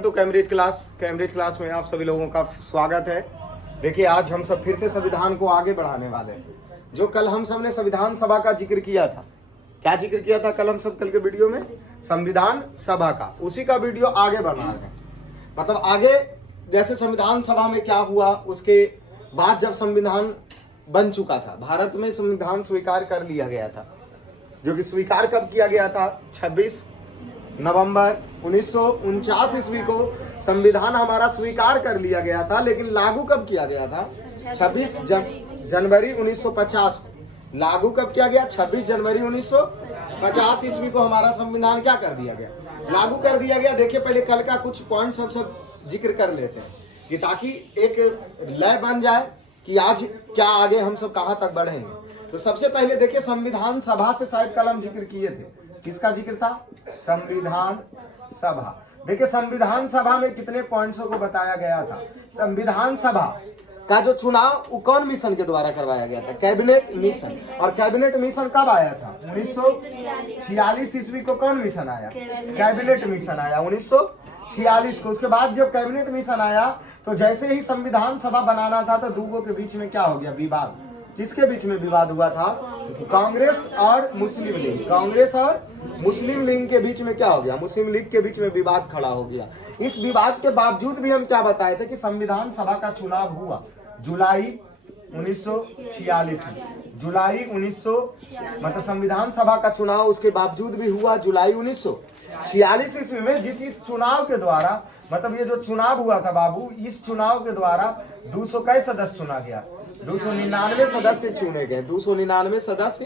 तो Cambridge class में आप सभी लोगों का स्वागत है। देखिए, आज हम सब फिर से संविधान को आगे बढ़ाने वाले हैं। जो कल हम सब ने संविधान सभा का जिक्र किया था, क्या जिक्र किया था कल के वीडियो में? संविधान सभा का, उसी का वीडियो आगे बढ़ा रहे हैं। मतलब आगे जैसे संविधान सभा में क्या हुआ, उसके बाद जब संविधान बन चुका था, भारत में संविधान स्वीकार कर लिया गया था। जो कि स्वीकार कब किया गया था? 26 नवंबर 1949 ईस्वी को संविधान हमारा स्वीकार कर लिया गया था, लेकिन लागू कब किया गया था? 26 जनवरी 1950 को लागू कब किया गया? 26 जनवरी 1950 ईस्वी को हमारा संविधान क्या कर दिया गया? लागू कर दिया गया। देखिए, पहले कल का कुछ पॉइंट्स हम सब जिक्र कर लेते हैं कि ताकि एक लय बन जाए कि आज क्या आगे हम सब कहां तक बढ़ेंगे। तो सबसे पहले देखिए, संविधान सभा से शायद कल हम जिक्र किए थे। किसका जिक्र था? संविधान सभा। देखिए, संविधान सभा में कितने पॉइंट्सों को बताया गया था। संविधान सभा का जो चुनाव वो कौन मिशन के द्वारा करवाया गया था? Cabinet mission. और कैबिनेट मिशन कब आया था? 1946 ईस्वी को कौन मिशन आया? कैबिनेट मिशन आया 1946 को। उसके बाद जब कैबिनेट मिशन आया तो जैसे ही संविधान सभा बनाना था तो दूगों के बीच में क्या हो गया? विवाद। किसके बीच में विवाद हुआ था? कांग्रेस और मुस्लिम लीग। कांग्रेस और मुस्लिम लीग के बीच में क्या हो गया? मुस्लिम लीग के बीच में विवाद खड़ा हो गया। इस विवाद के बावजूद भी हम क्या बताए थे कि संविधान सभा का चुनाव हुआ जुलाई 1946 में। जुलाई 1900 मतलब संविधान सभा का चुनाव उसके बावजूद भी हुआ जुलाई 1946 ईस्वी में। जिस इस चुनाव के द्वारा, मतलब ये जो चुनाव हुआ था बाबू, इस चुनाव के द्वारा 200 कै सदस्य चुना गया? 299 सदस्य चुने गए। 299 सदस्य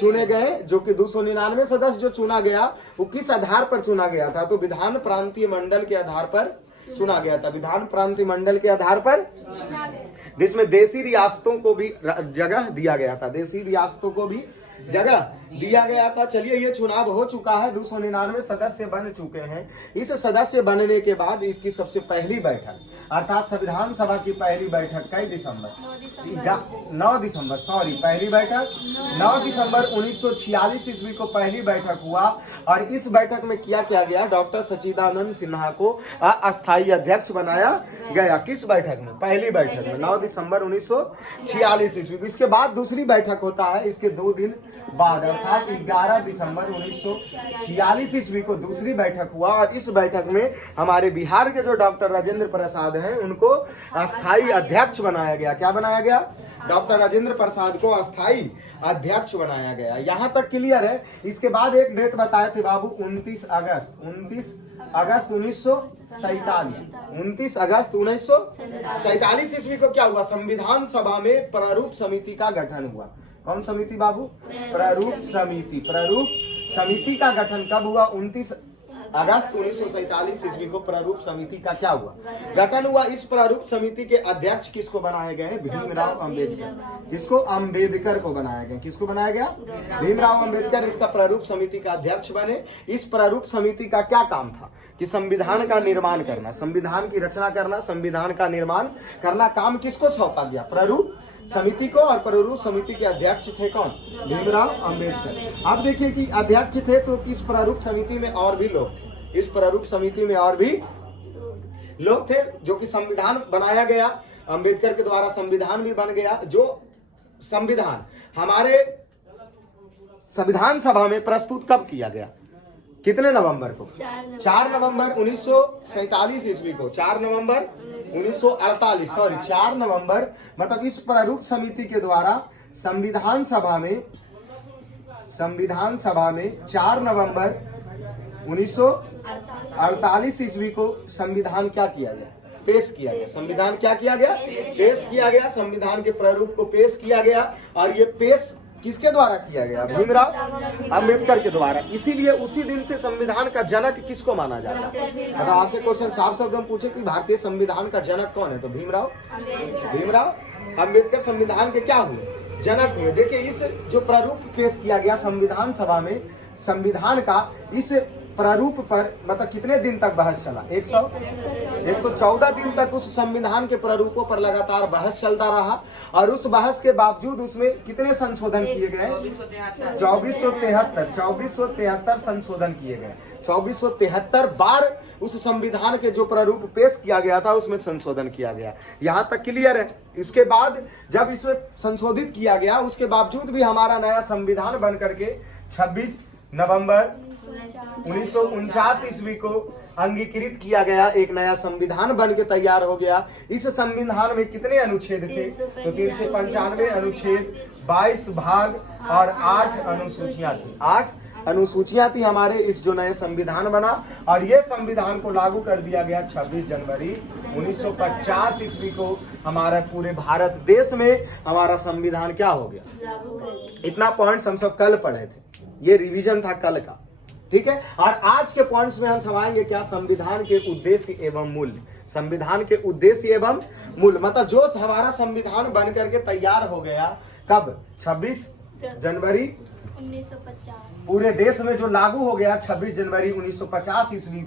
चुने गए। जो कि 299 सदस्य जो चुना गया वो किस आधार पर चुना गया था? तो विधान प्रांतीय मंडल के आधार पर चुना गया था। विधान प्रांतीय मंडल के आधार पर, जिसमें देशी रियासतों को भी जगह दिया गया था। देशी रियासतों को भी जगह दिया गया था। चलिए, ये चुनाव हो चुका है, 299 सदस्य बन चुके हैं। इस सदस्य बनने के बाद इसकी सबसे पहली बैठक, अर्थात संविधान सभा की पहली बैठक कई दिसंबर? 9 दिसंबर, सॉरी, पहली बैठक 9 दिसंबर 1946 ईस्वी को पहली बैठक हुआ। और इस बैठक में क्या किया गया? डॉक्टर सच्चिदानंद सिन्हा को अस्थायी अध्यक्ष बनाया गया। किस बैठक में? पहली बैठक में 9 दिसंबर 1946 ईस्वी। इसके बाद दूसरी बैठक होता है इसके 2 दिन बाद, अर्थात 11 दिसंबर 1946 ईस्वी को दूसरी बैठक हुआ। और इस बैठक में हमारे बिहार के जो डॉक्टर राजेंद्र प्रसाद हैं उनको अस्थायी अध्यक्ष बनाया गया। क्या बनाया गया? डॉक्टर राजेंद्र प्रसाद को अस्थायी अध्यक्ष बनाया गया। यहाँ तक क्लियर है। इसके बाद एक डेट बताए थे बाबू, 29 अगस्त 1947। 29 अगस्त 1947 ईस्वी को क्या हुआ? संविधान सभा में प्रारूप समिति का गठन हुआ। कौन समिति बाबू? प्रारूप समिति। प्रारूप समिति का गठन कब हुआ? 29 अगस्त 1947 ईस्वी को प्रारूप समिति का क्या हुआ? गठन हुआ। इस प्रारूप समिति के अध्यक्ष किसको बनाए गए? भीमराव अंबेडकर। किसको? अंबेडकर को बनाया गया। किसको बनाया गया? भीमराव अंबेडकर इसका प्रारूप समिति का अध्यक्ष बने। इस प्रारूप समिति का क्या काम था? कि संविधान का निर्माण करना, संविधान की रचना करना, संविधान का निर्माण करना। काम किसको सौंपा गया? प्रारूप समिति को। और प्रारूप समिति के अध्यक्ष थे कौन? भीमराव अंबेडकर। आप देखिए कि अध्यक्ष थे तो इस प्रारूप समिति में और भी लोग थे। इस प्रारूप समिति में और भी लोग थे। जो कि संविधान बनाया गया, अंबेडकर के द्वारा संविधान भी बन गया। जो संविधान हमारे संविधान सभा में प्रस्तुत कब किया गया? कितने नवंबर को? 4 नवंबर 1947 ईस्वी को। 4 नवंबर 1948, सॉरी 4 नवंबर, मतलब इस प्रारूप समिति के द्वारा संविधान सभा में 4 नवंबर 1948 ईस्वी को संविधान क्या किया गया? पेश किया गया। संविधान क्या किया गया? पेश किया गया। संविधान के प्रारूप को पेश किया गया। और ये पेश किसके द्वारा किया गया? भीमराव अंबेडकर के द्वारा। इसीलिए उसी दिन से संविधान का जनक किसको माना जाता है? अगर आपसे क्वेश्चन साफ शब्द में पूछे कि भारतीय संविधान का जनक कौन है, तो भीमराव अंबेडकर संविधान के क्या हुए? जनक हुए। देखिए, इस जो प्रारूप पेश किया गया संविधान सभा में, संविधान का इस प्रारूप पर मतलब कितने दिन तक बहस चला? 114 दिन तक उस संविधान के प्रारूपों पर लगातार बहस चलता रहा और उस बहस के बावजूद उसमें कितने संशोधन किए गए? 2473 संशोधन किए गए। 2473 बार उस संविधान के जो प्रारूप पेश किया गया था उसमें संशोधन किया गया। यहाँ तक क्लियर है। इसके बाद जब इसमें संशोधित किया गया उसके बावजूद भी हमारा नया संविधान बन करके 26 नवंबर 1949 ईस्वी को अंगीकृत किया गया। एक नया संविधान बन के तैयार हो गया। इस संविधान में कितने अनुच्छेद थे? तो 395 अनुच्छेद, 22 भाग और 8 अनुसूचियां थी। 8 अनुसूचियां थी हमारे इस जो नए संविधान बना और ये संविधान को लागू कर दिया गया 26 जनवरी 1950 ईस्वी को। हमारा पूरे भारत देश में हमारा संविधान क्या हो गया? इतना पॉइंट्स हम सब कल पढ़े थे, ये रिवीजन था कल का, ठीक है। और आज के पॉइंट्स में हम समझाएंगे क्या? संविधान के उद्देश्य एवं मूल्य। संविधान के उद्देश्य एवं मूल्य मतलब जो हमारा संविधान बन करके तैयार हो गया कब? 26 जनवरी 1950 पूरे देश में जो लागू हो गया 26 जनवरी 1950 ईस्वी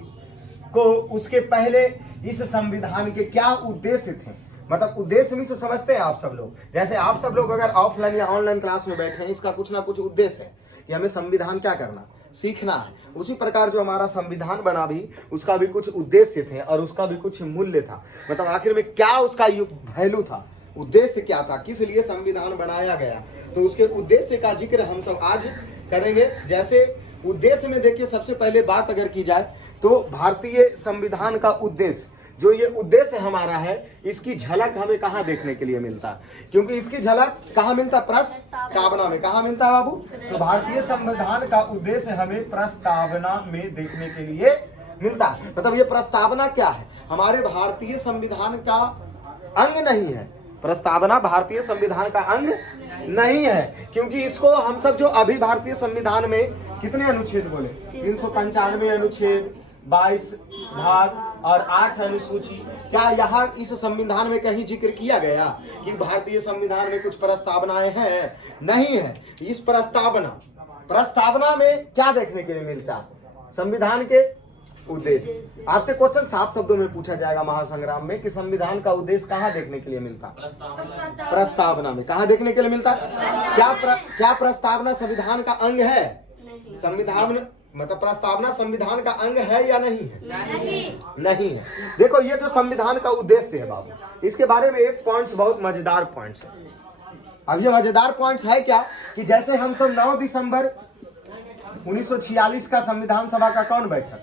को। उसके पहले इस संविधान के क्या उद्देश्य थे? मतलब उद्देश्य में से समझते हैं आप सब लोग। जैसे आप सब लोग अगर ऑफलाइन या ऑनलाइन क्लास में बैठे हैं, इसका कुछ ना कुछ उद्देश्य है कि हमें संविधान क्या करना, सीखना है। उसी प्रकार जो हमारा संविधान बना भी उसका भी कुछ उद्देश्य थे और उसका भी कुछ मूल्य था। मतलब आखिर में क्या उसका वैल्यू था, उद्देश्य क्या था, किस लिए संविधान बनाया गया, तो उसके उद्देश्य का जिक्र हम सब आज करेंगे। जैसे उद्देश्य में देखिए, सबसे पहले बात अगर की जाए तो भारतीय संविधान का उद्देश्य, जो ये उद्देश्य हमारा है, इसकी झलक हमें कहाँ देखने के लिए मिलता है? क्योंकि इसकी झलक कहाँ मिलता है? प्रस्तावना में। कहाँ मिलता है बाबू? तो भारतीय संविधान का उद्देश्य हमें प्रस्तावना में देखने के लिए मिलता है। मतलब ये प्रस्तावना क्या है? हमारे भारतीय संविधान का अंग नहीं है। प्रस्तावना भारतीय संविधान का अंग नहीं है, क्योंकि इसको हम सब जो अभी भारतीय संविधान में कितने अनुच्छेद बोले? 395 अनुच्छेद, 22 भाग और 8 अनुसूची। क्या यहाँ इस संविधान में कहीं जिक्र किया गया कि भारतीय संविधान में कुछ प्रस्तावनाएं हैं? नहीं है। इस प्रस्तावना में क्या देखने के लिए मिलता है? संविधान के उद्देश्य। आपसे क्वेश्चन साफ शब्दों में पूछा जाएगा महासंग्राम में कि संविधान का उद्देश्य कहाँ देखने के लिए मिलता? प्रस्तावना में। कहाँ देखने के लिए मिलता? क्या प्रस्तावना संविधान का अंग है? संविधान मतलब प्रस्तावना संविधान का अंग है या नहीं है? नहीं है। देखो ये जो संविधान का उद्देश्य है बाबू, इसके बारे में एक पॉइंट्स बहुत मजेदार पॉइंट्स है। अब ये मजेदार पॉइंट्स है क्या कि जैसे हम सब 9 दिसंबर 1946 का संविधान सभा का कौन बैठक?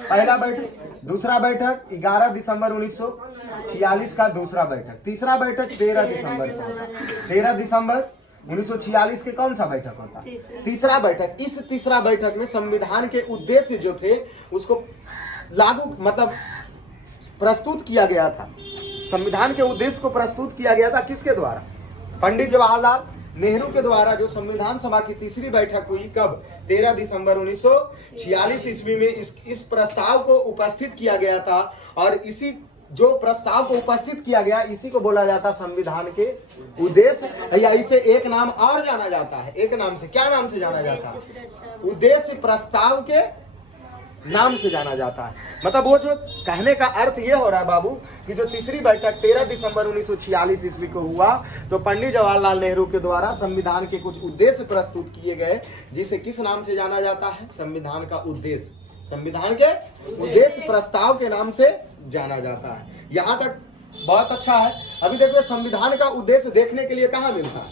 पहला बैठक। दूसरा बैठक 11 दिसंबर 1946 का दूसरा बैठक। तीसरा बैठक 13 दिसंबर को। 13 दिसंबर 1946 के कौन सा बैठक होता? तीसरा बैठक। इस तीसरा बैठक में संविधान के उद्देश्य जो थे उसको लागू मतलब प्रस्तुत किया गया था। संविधान के उद्देश्य को प्रस्तुत किया गया था किसके द्वारा? पंडित जवाहरलाल नेहरू के द्वारा। जो संविधान सभा की तीसरी बैठक हुई कब? 13 दिसंबर 1946 ईस्वी में इस प्रस्ताव को उपस्थित किया गया था। और इसी जो प्रस्ताव को उपस्थित किया गया इसी को बोला जाता संविधान के उद्देश्य, या इसे एक नाम और जाना जाता है। एक नाम से, क्या नाम से जाना जाता है? उद्देश्य प्रस्ताव के नाम से जाना जाता है। मतलब वो जो कहने का अर्थ ये हो रहा है बाबू कि जो तीसरी बैठक 13 दिसंबर 1946 ईस्वी को हुआ तो पंडित जवाहरलाल नेहरू के द्वारा संविधान के कुछ उद्देश्य प्रस्तुत किए गए, जिसे किस नाम से जाना जाता है? संविधान का उद्देश्य। संविधान के उद्देश्य प्रस्ताव के नाम से जाना जाता है। यहाँ तक बहुत अच्छा है। अभी देखो संविधान का उद्देश्य देखने के लिए कहाँ मिलता है?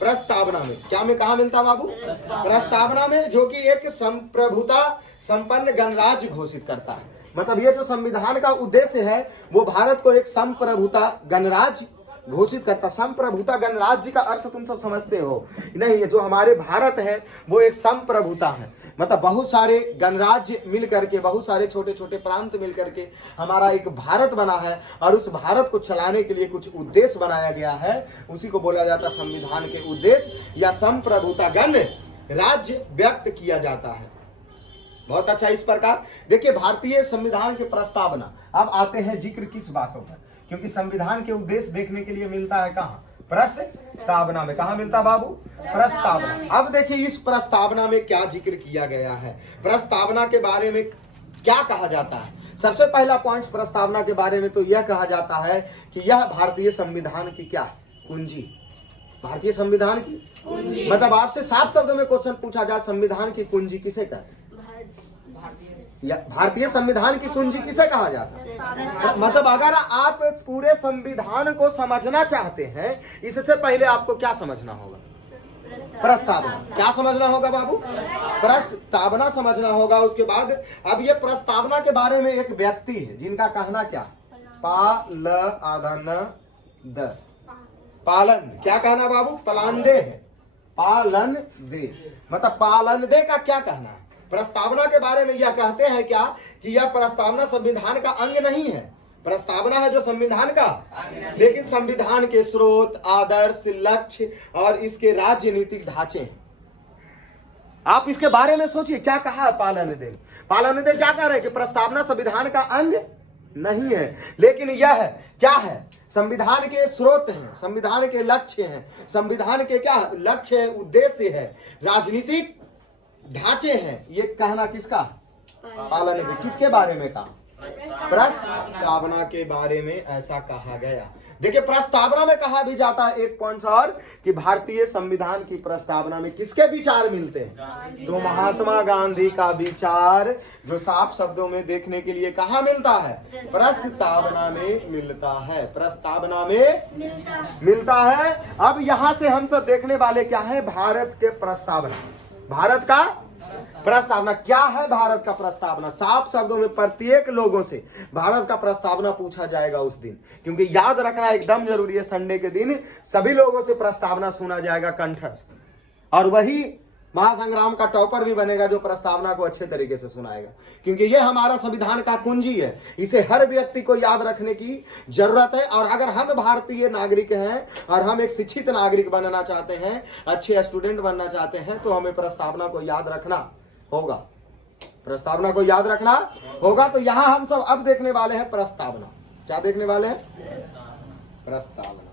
प्रस्तावना में। क्या में कहाँ मिलता बाबू? प्रस्तावना में, जो कि एक संप्रभुता संपन्न गणराज्य घोषित करता है। मतलब ये जो संविधान का उद्देश्य है वो भारत को एक संप्रभुता गणराज्य घोषित करता। संप्रभुता गणराज्य का अर्थ तुम सब समझते हो नहीं? ये जो हमारे भारत है वो एक संप्रभुता है। मतलब बहुत सारे गणराज्य मिल करके, बहुत सारे छोटे छोटे प्रांत मिल करके हमारा एक भारत बना है और उस भारत को चलाने के लिए कुछ उद्देश्य बनाया गया है। उसी को बोला जाता है संविधान के उद्देश्य या संप्रभुता गणराज्य व्यक्त किया जाता है। बहुत अच्छा। इस प्रकार देखिए भारतीय संविधान के प्रस्तावना। अब आते हैं जिक्र किस बातों पर, क्योंकि संविधान के उद्देश्य देखने के लिए मिलता है कहाँ? प्रस्तावना में। कहा मिलता बाबू? प्रस्तावना। अब देखिए इस प्रस्तावना में क्या जिक्र किया गया है, प्रस्तावना के बारे में क्या कहा जाता है। सबसे पहला पॉइंट प्रस्तावना के बारे में तो यह कहा जाता है कि यह भारतीय संविधान की क्या है? कुंजी। भारतीय संविधान की कुंजी। मतलब आपसे साफ शब्दों में क्वेश्चन पूछा जाए, संविधान की कुंजी किसे कहते हैं? भारतीय संविधान की कुंजी किसे कहा जाता है? मतलब अगर आप पूरे संविधान को समझना चाहते हैं, इससे पहले आपको क्या समझना होगा? प्रस्तावना। क्या समझना होगा बाबू? प्रस्तावना समझना होगा। उसके बाद अब ये प्रस्तावना के बारे में एक व्यक्ति है जिनका कहना क्या? पालन। क्या कहना बाबू? पालनदे है। पालनदे मतलब पालनदे का क्या कहना है? प्रस्तावना के बारे में यह कहते हैं क्या कि यह प्रस्तावना संविधान का अंग नहीं है। प्रस्तावना है जो संविधान का, लेकिन संविधान के स्रोत, आदर्श, लक्ष्य और इसके राजनीतिक ढांचे हैं। आप इसके बारे में सोचिए क्या कहा है पालनदे। पालनदे क्या कह रहे हैं कि प्रस्तावना संविधान का अंग नहीं है, लेकिन यह क्या है? संविधान के स्रोत हैं, संविधान के लक्ष्य हैं, संविधान के क्या लक्ष्य है, उद्देश्य है, राजनीतिक ढांचे हैं। ये कहना किसका? पालनदे। किसके बारे में कहा? प्रस्तावना के बारे में ऐसा कहा गया। देखिए प्रस्तावना में कहा भी जाता है एक पॉइंट और कि भारतीय संविधान की प्रस्तावना में किसके विचार मिलते हैं? तो महात्मा गांधी का विचार जो साफ शब्दों में देखने के लिए कहाँ मिलता है? प्रस्तावना में मिलता है। प्रस्तावना में मिलता है। अब यहां से हम सब देखने वाले क्या है? भारत के प्रस्तावना। भारत का प्रस्तावना क्या है? भारत का प्रस्तावना साफ शब्दों में प्रत्येक लोगों से भारत का प्रस्तावना पूछा जाएगा उस दिन, क्योंकि याद रखना एकदम जरूरी है। संडे के दिन सभी लोगों से प्रस्तावना सुना जाएगा कंठस्थ, और वही महासंग्राम का टॉपर भी बनेगा जो प्रस्तावना को अच्छे तरीके से सुनाएगा, क्योंकि यह हमारा संविधान का कुंजी है। इसे हर व्यक्ति को याद रखने की जरूरत है। और अगर हम भारतीय नागरिक हैं और हम एक शिक्षित नागरिक बनना चाहते हैं, अच्छे स्टूडेंट बनना चाहते हैं, तो हमें प्रस्तावना को याद रखना होगा। प्रस्तावना को याद रखना होगा। तो यहां हम सब अब देखने वाले हैं प्रस्तावना। क्या देखने वाले हैं? प्रस्तावना।